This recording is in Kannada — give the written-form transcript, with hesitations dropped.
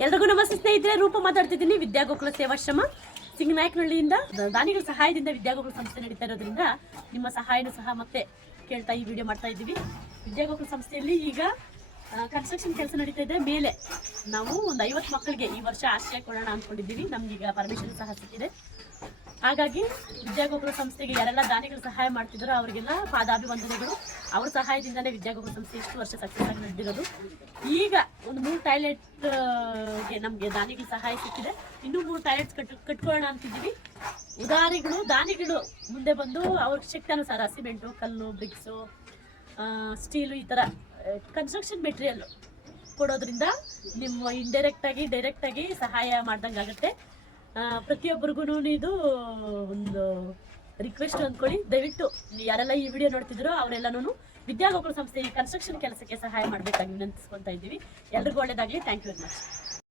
ಎಲ್ರಿಗೂ ನಮಸ್ತೆ ಸ್ನೇಹಿತರೆ, ರೂಪ ಮಾತಾಡ್ತಿದ್ದೀನಿ. ವಿದ್ಯಾಗೋಕುಲ ಸೇವಾಶ್ರಮ ಸಿಂಗನಾಯಕನಹಳ್ಳಿಯಿಂದ ದಾನಿಗಳ ಸಹಾಯದಿಂದ ವಿದ್ಯಾಗೋಕುಲ ಸಂಸ್ಥೆ ನಡೀತಾ ಇರೋದ್ರಿಂದ ನಿಮ್ಮ ಸಹಾಯನೂ ಸಹ ಮತ್ತೆ ಕೇಳ್ತಾ ಈ ವಿಡಿಯೋ ಮಾಡ್ತಾ ಇದ್ದೀವಿ. ವಿದ್ಯಾಗೋಕುಲ ಸಂಸ್ಥೆಯಲ್ಲಿ ಈಗ ಕನ್ಸ್ಟ್ರಕ್ಷನ್ ಕೆಲಸ ನಡೀತಾ ಇದೆ. ಮೇಲೆ ನಾವು ಒಂದು 50 ಮಕ್ಕಳಿಗೆ ಈ ವರ್ಷ ಆಶ್ರಯ ಕೊಡೋಣ ಅಂದ್ಕೊಂಡಿದ್ದೀವಿ. ನಮ್ಗೀಗ ಪರ್ಮಿಷನ್ ಸಹ ಸಿಕ್ಕಿದೆ. ಹಾಗಾಗಿ ವಿದ್ಯಾಗೋಕುಲ ಸಂಸ್ಥೆಗೆ ಯಾರೆಲ್ಲ ದಾನಿಗಳು ಸಹಾಯ ಮಾಡ್ತಿದ್ದಾರೋ ಅವರಿಗೆಲ್ಲ ಪಾದಾಭಿವಂದನೆಗಳು. ಅವ್ರ ಸಹಾಯದಿಂದಲೇ ವಿದ್ಯಾಗೋಕುಲ ಸಂಸ್ಥೆ ಇಷ್ಟು ವರ್ಷ ಸಕ್ಸಸ್ ಆಗಿ ನಡೆದಿರೋದು. ಈಗ ಒಂದು 3 ಟಾಯ್ಲೆಟ್ಗೆ ನಮಗೆ ದಾನಿಗಳ ಸಹಾಯ ಸಿಕ್ಕಿದೆ. ಇನ್ನೂ 3 ಟಾಯ್ಲೆಟ್ಸ್ ಕಟ್ಕೊಳ್ಳೋಣ ಅಂತಿದ್ದೀವಿ. ಉದಾರಿಗಳು ದಾನಿಗಳು ಮುಂದೆ ಬಂದು ಅವ್ರ ಶಕ್ತಾನುಸಾರ ಸಿಮೆಂಟು, ಕಲ್ಲು, ಬ್ರಿಕ್ಸು, ಸ್ಟೀಲು ಈ ಥರ ಕನ್ಸ್ಟ್ರಕ್ಷನ್ ಮೆಟೀರಿಯಲ್ ಕೊಡೋದ್ರಿಂದ ನಿಮ್ಮ ಇಂಡೈರೆಕ್ಟಾಗಿ ಡೈರೆಕ್ಟಾಗಿ ಸಹಾಯ ಮಾಡ್ದಂಗೆ ಆಗುತ್ತೆ. ಪ್ರತಿಯೊಬ್ಬರಿಗೂ ಇದು ಒಂದು ರಿಕ್ವೆಸ್ಟ್ ಅಂದ್ಕೊಳ್ಳಿ. ದಯವಿಟ್ಟು ಯಾರೆಲ್ಲ ಈ ವಿಡಿಯೋ ನೋಡ್ತಿದ್ರು ಅವರೆಲ್ಲನೂ ವಿದ್ಯಾಗೋಕುಲ ಸಂಸ್ಥೆ ಈ ಕನ್ಸ್ಟ್ರಕ್ಷನ್ ಕೆಲಸಕ್ಕೆ ಸಹಾಯ ಮಾಡಬೇಕಾಗಿ ವಿನಂತಿಸ್ಕೊತಾ ಇದ್ದೀವಿ. ಎಲ್ರಿಗೂ ಒಳ್ಳೇದಾಗಲಿ. Thank you very much.